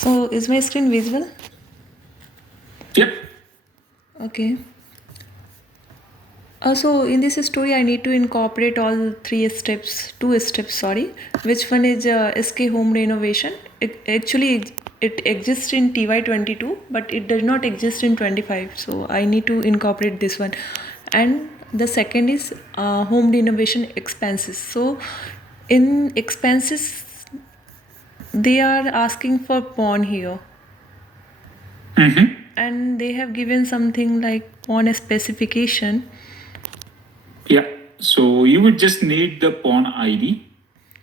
So is my screen visible? Yep. Okay. So in this story, I need to incorporate all two steps. Sorry, which one is SK home renovation? It exists in TY22, but it does not exist in 25. So I need to incorporate this one, and the second is home renovation expenses. So in expenses, they are asking for pawn here, and they have given something like pawn specification. Yeah. So you would just need the pawn ID.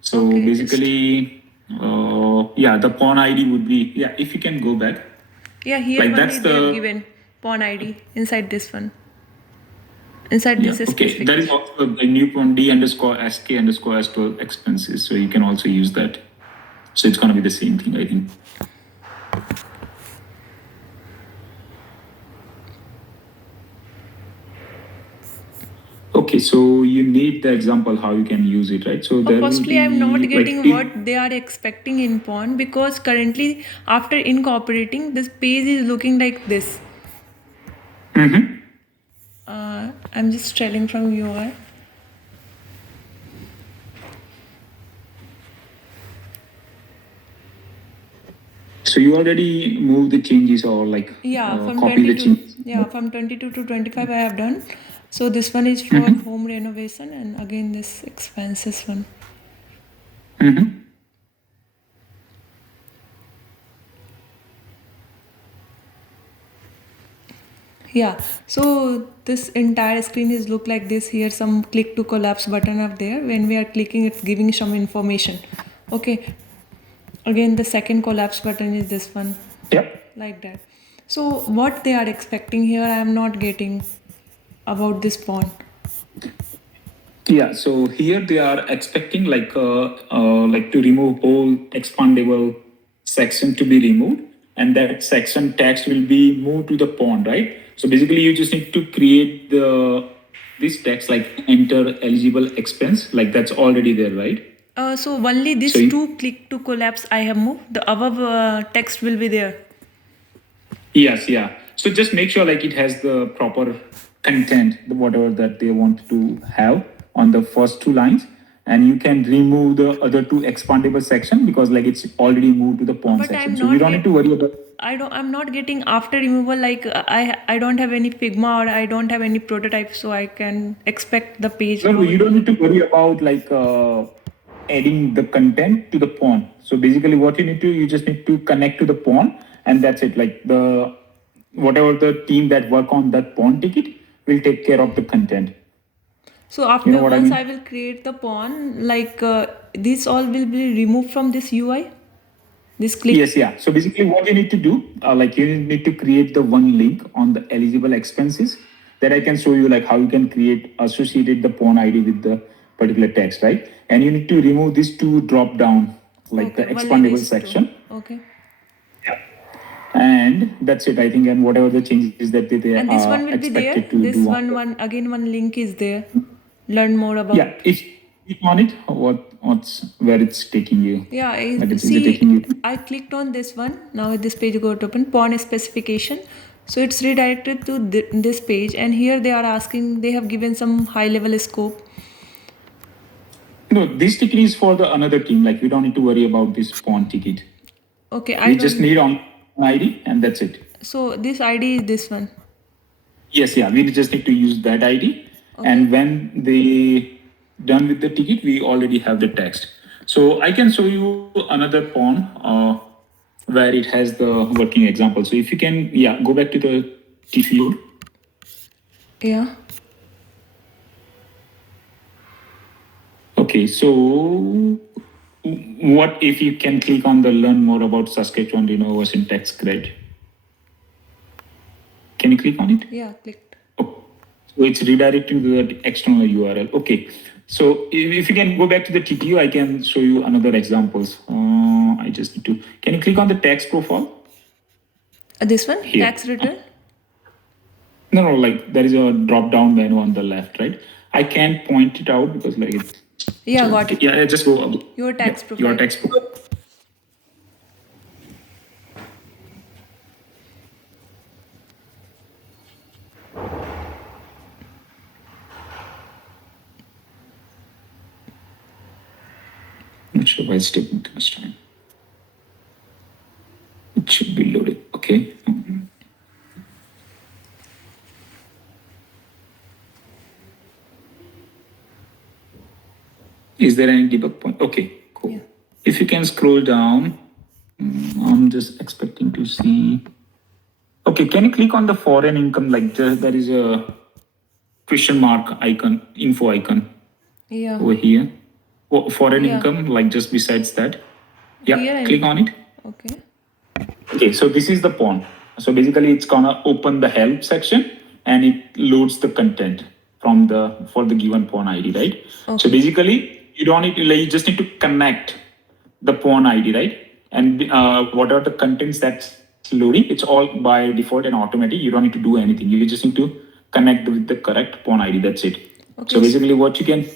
So Okay, basically, yeah, the pawn ID would be, yeah, if you can go back. Yeah, here Like only that's they have the, given pawn ID inside this one. Inside yeah, this okay. That is specification. also the new pawn D underscore SK underscore S12 expenses. So you can also use that. So it's going to be the same thing, I think. Okay, so you need the example how you can use it, right? So there will Firstly, I'm not be like getting what they are expecting in pawn because currently, after incorporating, this page is looking like this. I'm just telling from UI. So you already moved the changes or like From copy the 22. changes. Yeah, from 22 to 25 I have done. So this one is for home renovation, and again this expenses one. Yeah, so this entire screen is look like this. Here some click to collapse button up there. When we are clicking, it's giving some information. Okay, again the second collapse button is this one. Yep. Like that. So what they are expecting here, I am not getting about this pawn. Yeah, so here they are expecting like to remove whole expandable section to be removed, and that section text will be moved to the pawn, right? So basically, you just need to create the this text like enter eligible expense, like that's already there, right? So only this two click to collapse I have moved. The above text will be there. Yes, yeah. So just make sure like it has the proper content, whatever that they want to have on the first two lines, and you can remove the other two expandable section because like it's already moved to the pawn But section. I'm So you not don't need to worry about. I'm not getting after removal like I don't have any Figma or I don't have any prototype, so I can expect the page. No, you don't need to worry about like adding the content to the pawn. So basically, what you need to, you just need to connect to the pawn, and that's it. Like the whatever the team that work on that pawn ticket will take care of the content. So after once I will create the pawn, like this all will be removed from this UI. This click. Yes, yeah. So basically, what you need to do, like you need to create the one link on the eligible expenses that I can show you, like how you can create associated the pawn ID with the particular text, right? And you need to remove these two drop down, like the expandable section. Okay. And that's it, I think. And whatever the changes that they And this one will be there. expected to This do. one again one link is there. Learn more about. Yeah, if you click on it, what's where it's taking you? Yeah, Like is it see, taking you? I clicked on this one. Now this page got open. Pawn specification. So it's redirected to this page, and here they are asking. They have given some high level scope. No, this ticket is for the another team. Like we don't need to worry about this pawn ticket. Okay, we just need on ID and that's it. So this ID is this one. Yes, yeah. We just need to use that ID, and when they done with the ticket, we already have the text. So I can show you another pawn where it has the working example. So if you can, yeah, go back to the TPU. Yeah. Okay, so what if you can click on the learn more about Saskatchewan Renova syntax grid? Can you click on it? Yeah, clicked. Oh, so it's redirecting to the external URL. Okay, so if you can go back to the TPU, I can show you another examples. I just need to. Can you click on the tax profile? This one, here. Tax return. No, like there is a drop down menu on the left, right? I can't point it out because like it's. Yeah, got it. Yeah, just go up. Your tax profile. Your tax profile. sure why it's taking too much time. It should be loaded. Okay. Is there any debug point? Okay, cool. Yeah. If you can scroll down, I'm just expecting to see. Okay, can you click on the foreign income? Like there is a question mark icon, info icon Yeah. over here. Foreign Yeah. income, like just besides that. Yeah, Here click on it. Okay. Okay, so this is the pawn. So basically, it's gonna open the help section and it loads the content from the for the given pawn ID, right? So Okay. basically, you don't need to like you just need to connect the pawn ID, right? And what are the contents that's loading? It's all by default and automatic. You don't need to do anything. You just need to connect with the correct pawn ID. That's it. Okay. So basically, what you can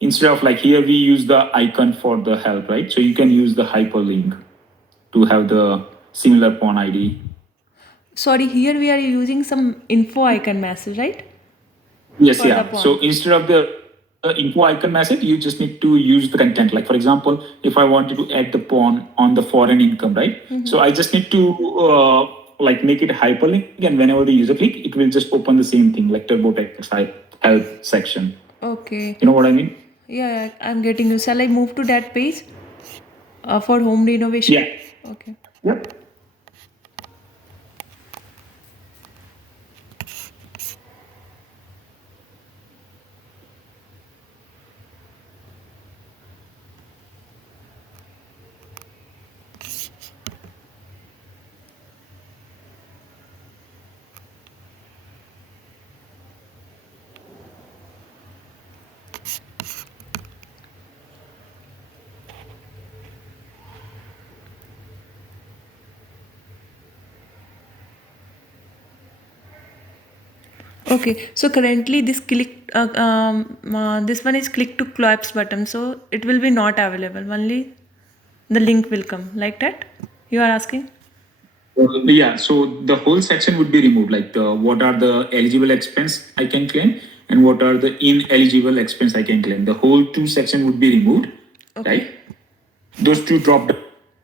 instead of like here we use the icon for the help, right? So you can use the hyperlink to have the similar pawn ID. Sorry, here we are using some info icon message, right? Yes, For the yeah. pawn. So instead of the info icon message, you just need to use the content. Like for example, if I wanted to add the pawn on the foreign income, right? So I just need to like make it hyperlink, and whenever the user click, it will just open the same thing, like TurboTax help section. Okay. You know what I mean? Yeah, I'm getting you. Shall I move to that page for home renovation? Yeah. Okay. Yep. Okay, so currently this one is click to collapse button, so it will be not available. Only the link will come like that. You are asking? Yeah, so the whole section would be removed. Like what are the eligible expense I can claim and what are the ineligible expense I can claim. The whole two section would be removed, Okay. right? Those two drop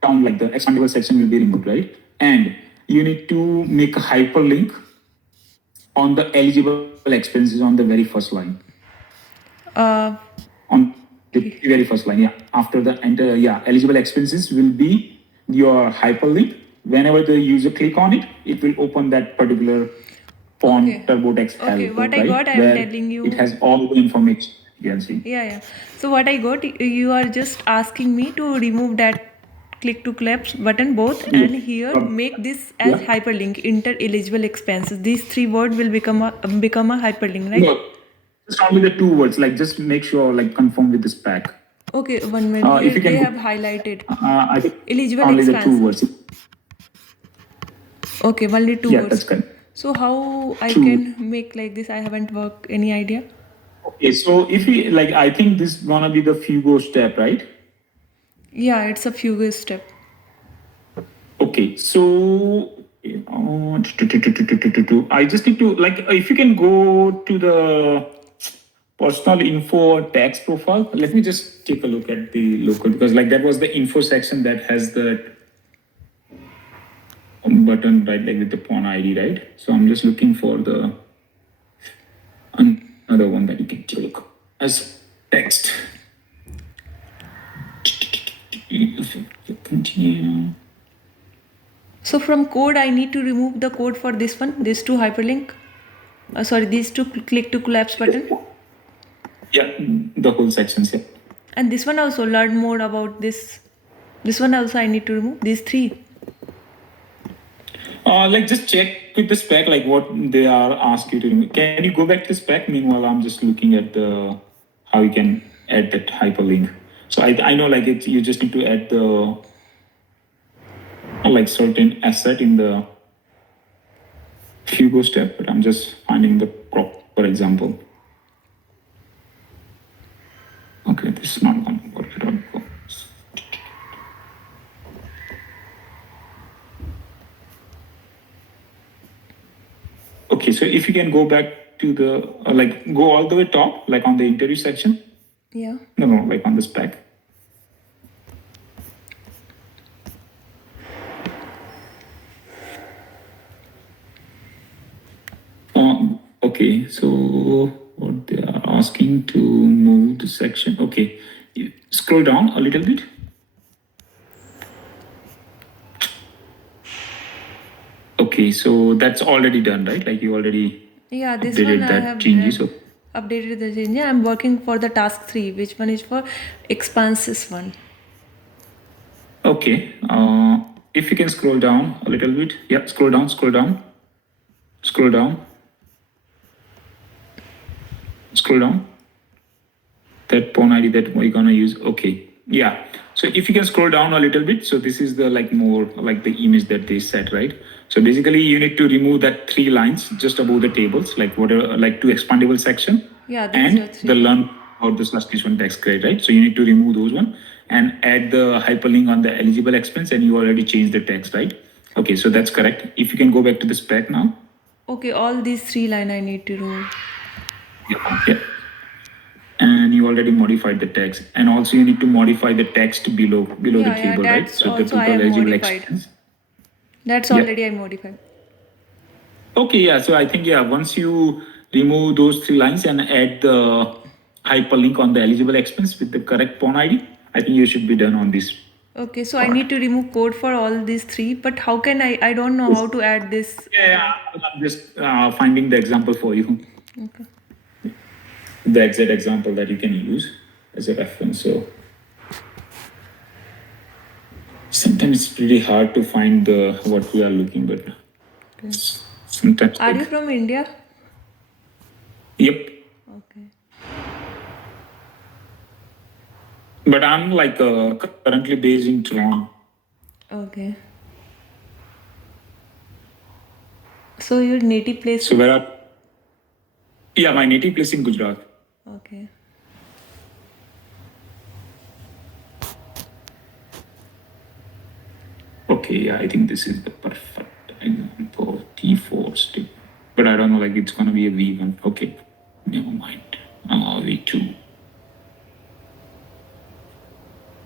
down, like the expandable section will be removed, right? And you need to make a hyperlink on the eligible expenses on the very first line. On the very first line, yeah. After the enter, yeah, eligible expenses will be your hyperlink. Whenever the user click on it, it will open that particular pawn Okay. TurboTax help, Okay, what I right? got, I am Where telling you. it has all the information you can see. Yeah. So what I got, you are just asking me to remove that click to collapse button both, and here make this as Yeah. hyperlink, enter eligible expenses. These three words will become a hyperlink, right? No, just only the two words. Like just make sure, like confirm with the spec. Okay, 1 minute. Here If you they can, have highlighted I think eligible only the two expenses. words. Okay, only two Yeah, words. that's correct. So how I Two. can make like this? I haven't worked. Any idea? Okay, so if we like, I think this is gonna be the Fugo step, right? Yeah, it's a Fugue step. Okay, so I just need to like, if you can go to the personal info tax profile. Let me just take a look at the local, because like that was the info section that has the button right, like with the pawn ID, right? So I'm just looking for the another one that you can take a look as text. Continue. So from code, I need to remove the code for this one, these two hyperlink. Sorry, these two click to collapse button. Yeah, the whole sections. Yeah. And this one also, learn more about this. This one also I need to remove. These three. Like just check with the spec, like what they are asked you to remove. Can you go back to the spec? Meanwhile, I'm just looking at the how you can add that hyperlink. So I know like it, you just need to add the like certain asset in the Hugo step, but I'm just finding the proper example. Okay, this is not going to work at all. Okay, so if you can go back to the like go all the way top, like on the interview section. Yeah. No, like on the spec. Okay, so what they are asking to move the section. Okay, you scroll down a little bit. Okay, so that's already done, right? Like you already Yeah, this updated one I that have changes. So updated the change. Yeah, I'm working for the task 3, which one is for expanses one. okay, if you can scroll down a little bit. Yeah, scroll down, scroll down, scroll down. That pawn ID that we're gonna use. Okay, yeah. So if you can scroll down a little bit, so this is the like more like the image that they set, right? So basically, you need to remove that 3 lines just above the tables, like whatever, like two expandable section, Yeah, these are and the 3. learn or the /1 text grade, right? So you need to remove those one and add the hyperlink on the eligible expense, and you already changed the text, right? Okay, so that's correct. If you can go back to the spec now. Okay, all these 3 line I need to remove. Yeah. And you already modified the text, and also you need to modify the text below the Yeah, table, right? that's So the also I total have eligible modified. expense. That's Yeah. already I modified. Okay, yeah, so I think, yeah, once you remove those 3 lines and add the hyperlink on the eligible expense with the correct pawn ID, I think you should be done on this Okay, so I part. need to remove code for all these 3, but how can I don't know Yes. how to add this. Yeah, I'm just finding the example for you, Okay. the exact example that you can use as a reference. So sometimes it's pretty hard to find the what we are looking, but Okay. sometimes Are you like, from India? yep. Okay. But I'm like currently based in Toronto. Okay. So your native place So is? where are, yeah, my native place in Gujarat. Okay. Okay, yeah, I think this is the perfect example. T4 step. But I don't know, like it's gonna be a V1. Okay, never mind. V2.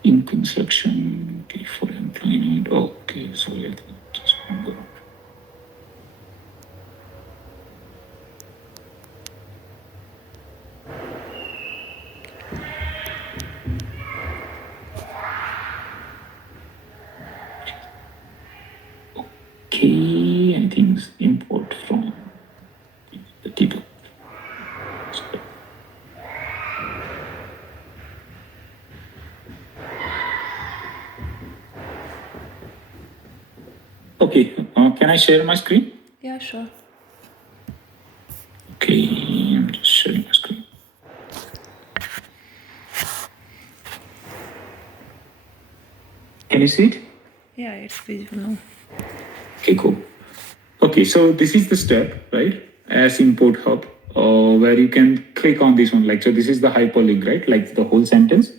In construction, okay, for employment. Okay, so let me just go. Okay, I think it's import from the table. Okay, can I share my screen? Yeah, sure. Okay, I'm just sharing my screen. Can you see it? Yeah, it's visible now. Okay, cool. Okay, so this is the step, right? As import hub, where you can click on this one. Like, so this is the hyperlink, right? Like the whole sentence.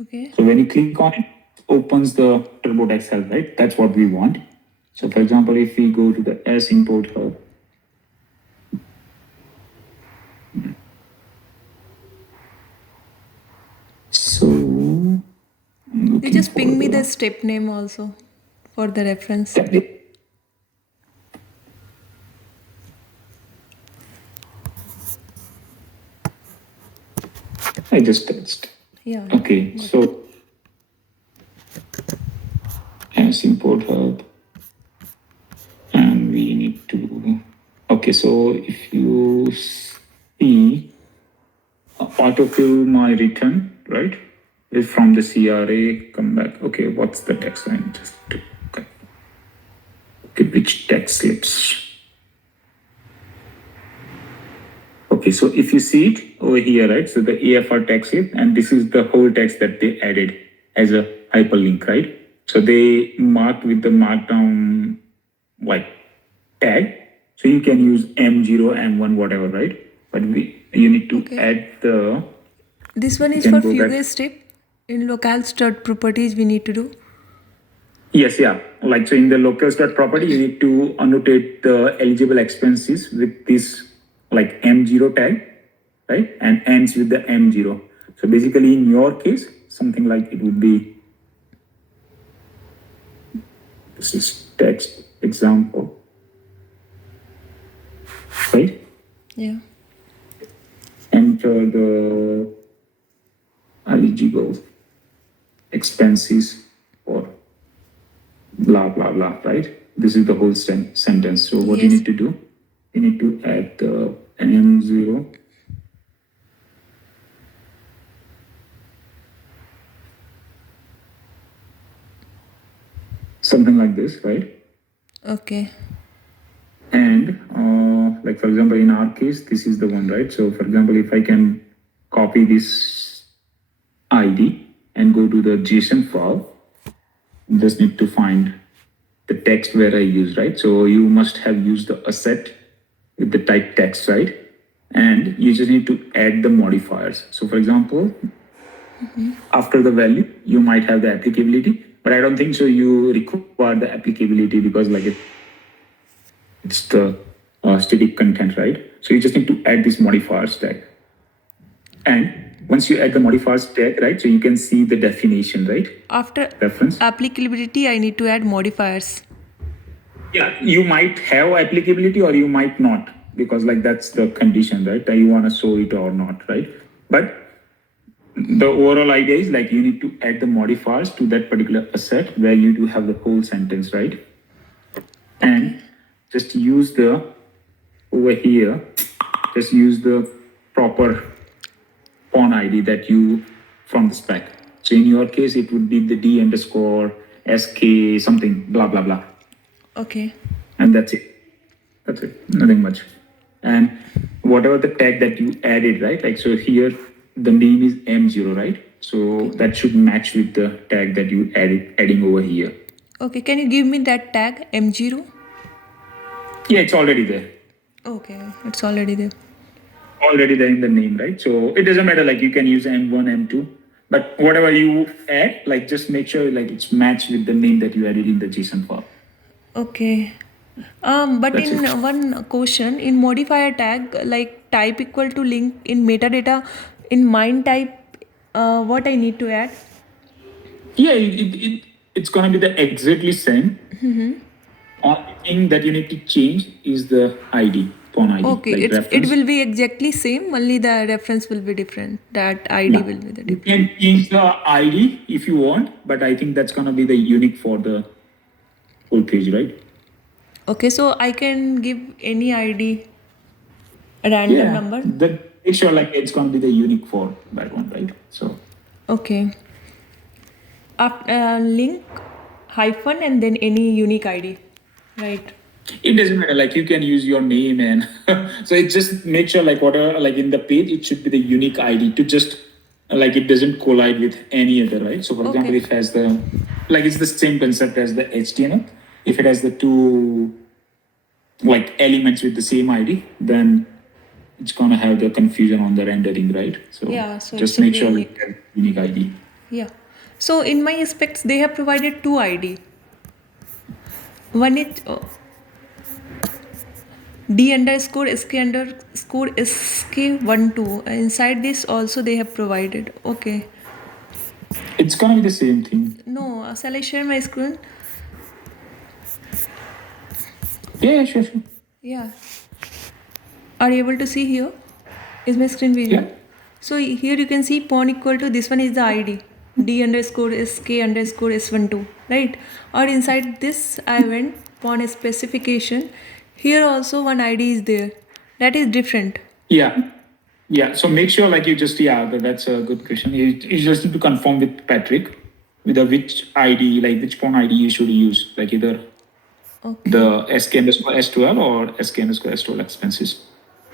Okay. So when you click on it, opens the TurboTax Help, right? That's what we want. So for example, if we go to the as import hub, so You just ping me the step name also for the reference. I just touched. Yeah. Okay, so as import hub, and we need to. Okay, so if you see autofill my return, right? Is from the CRA, come back. Okay, what's the text line? Just to, okay, which text slips? Okay, so if you see it over here, right? So the AFR text slip, and this is the whole text that they added as a hyperlink, right? So they marked with the markdown like tag. So you can use M0, M1, whatever, right? But you need to Okay. add the. This one You is can for go back. Fugue step. In local start properties we need to do. Yes, yeah. Like so in the local start property, you need to annotate the eligible expenses with this like M0 tag, right? And ends with the M0. So basically in your case, something like it would be this is text example. Right? Yeah. Enter the eligible expenses for blah blah blah, right? This is the whole sentence. So what you Yes. need to do, you need to add the M0, something like this, right? Okay. And like for example, in our case, this is the one, right? So for example, if I can copy this ID and go to the JSON file, just need to find the text where I use, right? So you must have used the asset with the type text, right? And you just need to add the modifiers. So for example, after the value, you might have the applicability, but I don't think so you require the applicability because like it's the static content, right? So you just need to add this modifiers tag. And once you add the modifiers tag, right, so you can see the definition, right? After Reference. applicability, I need to add modifiers. Yeah, you might have applicability or you might not because like that's the condition, right? That you want to show it or not, right? But the overall idea is like you need to add the modifiers to that particular asset where you do have the whole sentence, right? And just use the over here, just use the proper pawn ID that you from the spec. So in your case, it would be the D underscore SK something, blah, blah, blah. Okay. And that's it. That's it. Nothing much. And whatever the tag that you added, right? Like, so here the name is M0, right? So that should match with the tag that you adding over here. Okay. Can you give me that tag M0? Yeah, it's already there. Okay. It's already there. Already there in the name, right? So it doesn't matter, like you can use M1, M2, but whatever you add, like just make sure like it's matched with the name that you added in the JSON file. Okay. But That's in it. one question, in modifier tag, like type equal to link in metadata, in mine type, what I need to add? Yeah, it's gonna be the exactly same. Only thing that you need to change is the ID, pawn ID, Okay, like it reference. will be exactly same. Only the reference will be different. That ID Yeah, will be the you different. can change the ID if you want, but I think that's gonna be the unique for the whole page, right? Okay, so I can give any ID, a random Yeah, number. that make sure like it's gonna be the unique for that one, right? So Okay. Link hyphen and then any unique ID, right? it doesn't matter, like you can use your name and so it just make sure like whatever like in the page it should be the unique ID to just like it doesn't collide with any other, right? So for example, Okay. if it has the like it's the same concept as the HTML. If it has the two like elements with the same ID, then it's gonna have the confusion on the rendering, right? So Yeah, so it just should make be sure like unique. you have unique ID. Yeah. So in my specs, they have provided two ID. One is D underscore SK underscore SK12. Inside this also they have provided. Okay. It's gonna be the same thing. No, shall I share my screen? Yeah, sure, sure. Yeah. Are you able to see here? Is my screen visible? Yeah. So here you can see pawn equal to this one is the ID. D underscore SK underscore S12. Right? Or inside this I went pawn specification. Here also one ID is there. That is different. Yeah. Yeah, so make sure like you just that's a good question. You just need to confirm with Patrick with the which ID like which pawn ID you should use like either Okay. the SK underscore S12 or SK underscore S12 expenses.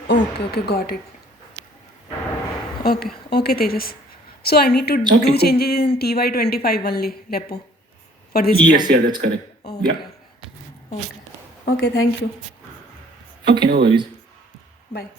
Okay, got it. Okay, Tejas. So I need to Okay, do cool. changes in TY25 only repo for this Yes, pawn. yeah, that's correct. Yeah. Okay. Okay. Okay, thank you. Okay, no worries. Bye.